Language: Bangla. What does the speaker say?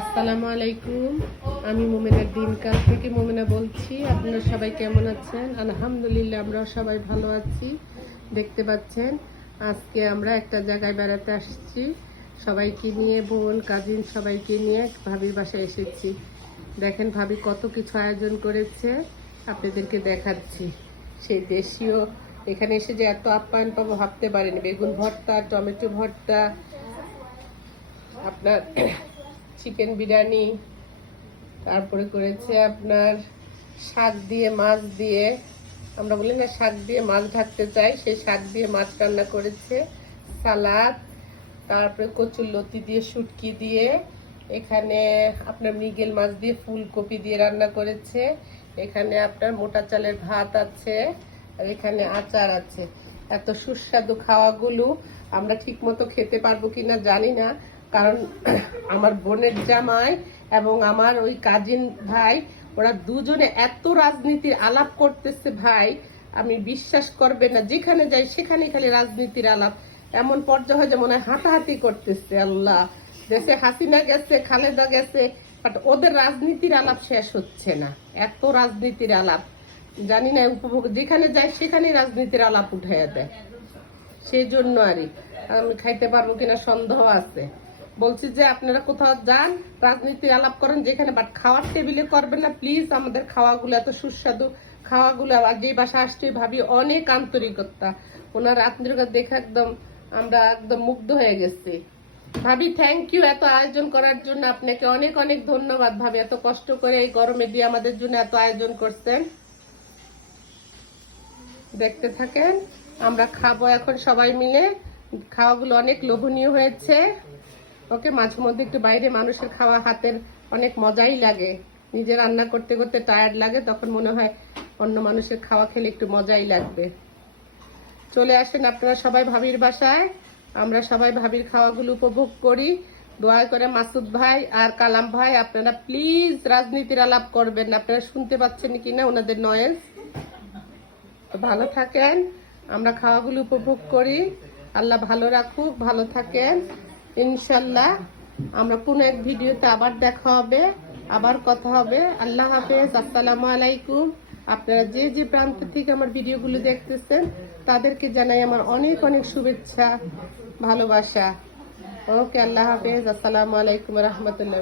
আসসালামু আলাইকুম। আমি মোমেনার দিনকাল থেকে মোমেনা বলছি। আপনারা সবাই কেমন আছেন? আলহামদুলিল্লাহ আমরা সবাই ভালো আছি। দেখতে পাচ্ছেন, আজকে আমরা একটা জায়গায় বেড়াতে আসছি। সবাইকে নিয়ে, বোন কাজিন সবাইকে নিয়ে ভাবির বাসায় এসেছি। দেখেন ভাবি কত কিছু আয়োজন করেছে। আপনাদেরকে দেখাচ্ছি। সেই দেশীয়, এখানে এসে যে এত আপ্যায়ন পাবো ভাবতে পারিনি। বেগুন ভর্তা, টমেটো ভর্তা, আপনার চিকেন বিরিয়ানি, তারপরে করেছে আপনার শাক দিয়ে মাছ দিয়ে, আমরা বলি না শাক দিয়ে মাছ ঢাকতে চাই, সেই শাক দিয়ে মাছ রান্না করেছে, সালাদ, তারপরে কচুর লতি দিয়ে, শুটকি দিয়ে, এখানে আপনার মৃগেল মাছ দিয়ে ফুলকপি দিয়ে রান্না করেছে, এখানে আপনার মোটা চালের ভাত আছে, আর এখানে আচার আছে। এত সুস্বাদু খাওয়াগুলো আমরা ঠিক মতো খেতে পারব কিনা জানি না কারণ আমার বোনের জামাই এবং আমার ওই কাজিন ভাই, ওরা দুজনে এত রাজনীতির আলাপ করতেছে ভাই, আমি বিশ্বাস করবে না, যেখানে যাই সেখানে খালি রাজনীতির আলাপ। এমন পর্যায়ে হয় যে মনে হয় হাঁটাহাঁটি করতেছে আল্লাহ। দেশে হাসিনা গেছে, খালেদা গেছে বাট ওদের রাজনীতির আলাপ শেষ হচ্ছে না। এত রাজনীতির আলাপ। জানি না, উপভোগ, যেখানে যায় সেখানে রাজনীতির আলাপ উঠাইয়া দেয়। সেই জন্য আরই আমি খাইতে পারব কিনা সন্দেহ আছে। বলছি যে আপনারা কোথাও যান, রাজনীতি আলাপ করেন, যেখানে বাট খাওয়ার টেবিলে করবেন না প্লিজ আমাদের খাওয়াগুলো এত সুস্বাদু খাওয়াগুলো, আর যে বাসা আসছে ভাবি অনেক আন্তরিকতা। ওনার আন্তরিকতা দেখে একদম আমরা একদম মুগ্ধ হয়ে গেছি। ভাবি থ্যাংক ইউ এত আয়োজন করার জন্য আপনাকে অনেক অনেক ধন্যবাদ ভাবি, এত কষ্ট করে এই গরমে দিয়ে আমাদের জন্য এত আয়োজন করছেন। দেখতে থাকেন, আমরা খাব এখন সবাই মিলে। খাওয়াগুলো অনেক লোভনীয় হয়েছে। ওকে মাঝে মধ্যে একটু বাইরে মানুষের খাওয়া হাতের অনেক মজাই লাগে। নিজে রান্না করতে করতে টায়ার্ড লাগে, তখন মনে হয় অন্য মানুষের খাওয়া খেলে একটু মজাই লাগবে। চলে আসেন আপনারা সবাই ভাবির বাসায়। আমরা সবাই ভাবির খাওয়াগুলো উপভোগ করি। দোয়া করে মাসুদ ভাই আর কালাম ভাই, আপনারা প্লিজ রাজনীতির আলাপ করবেন। আপনারা শুনতে পাচ্ছেন কি না ওনাদের নয়েজ ভালো থাকেন। আমরা খাওয়াগুলো উপভোগ করি। আল্লাহ ভালো রাখুক, ভালো থাকেন। ইনশাল্লাহ আমরা কোন এক ভিডিওতে আবার দেখা হবে, আবার কথা হবে। আল্লাহ হাফেজ, আসসালামু আলাইকুম। আপনারা যে যে প্রান্ত থেকে আমার ভিডিওগুলো দেখতেছেন, তাদেরকে জানাই আমার অনেক অনেক শুভেচ্ছা, ভালোবাসা। ওকে, আল্লাহ হাফেজ, আসসালামু আলাইকুম রহমতুল্লাহ